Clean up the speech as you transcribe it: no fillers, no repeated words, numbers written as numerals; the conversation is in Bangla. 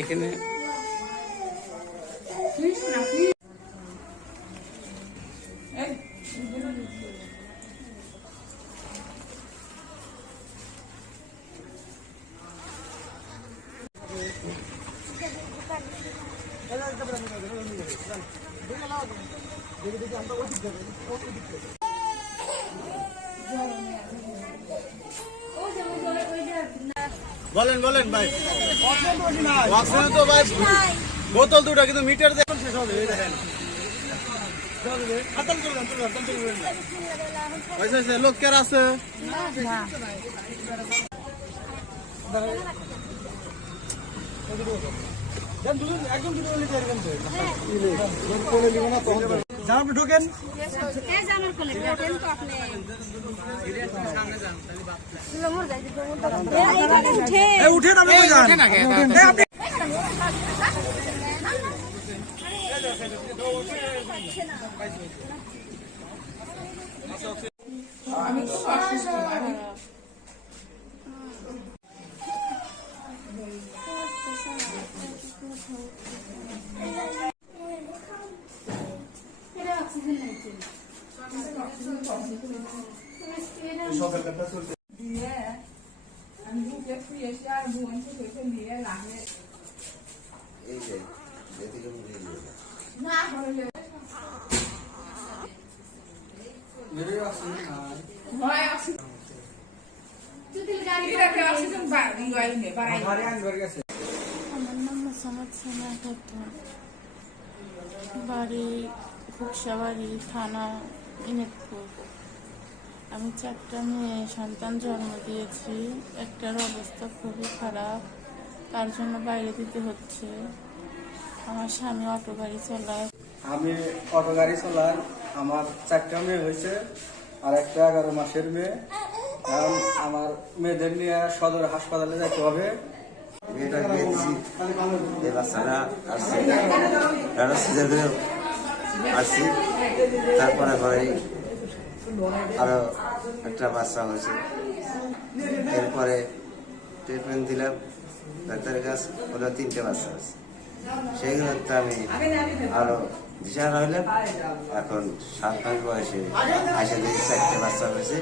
এখানে বলেন বলেন ভাই তো ভাই বোতল দুটো কিন্তু মিটার দেখুন শেষ হবে দেখেন লোক কে আছে আপনি ঢোকেন উঠে আমি বাড়ি ঘুকসাবাড়ি থানা ইনেকপুর। আমি 4টা মেয়ে সন্তান জন্ম দিয়েছি। একটার অবস্থা খুবই খারাপ, তার জন্য বাইরে দিতে হচ্ছে। আমার স্বামী অটো গাড়ি চালায়। আমি অটো গাড়ি চালাই। আমার 4টা মেয়ে হয়েছে আর একটা 11 মাসের মেয়ে। কারণ আমার মেয়েদের নিয়ে সদর হাসপাতালে যেতে হবে। তারপরে আরো একটা বাচ্চা হয়েছে। এরপরে ট্রিটমেন্ট দিলাম ডাক্তারের কাছে, ওরা 3টে বাচ্চা আছে। সেইগুলো আমি আরো দিশাহারা হইলাম। এখন 7 মাস বয়সে আসে 4টে বাচ্চা হয়েছে।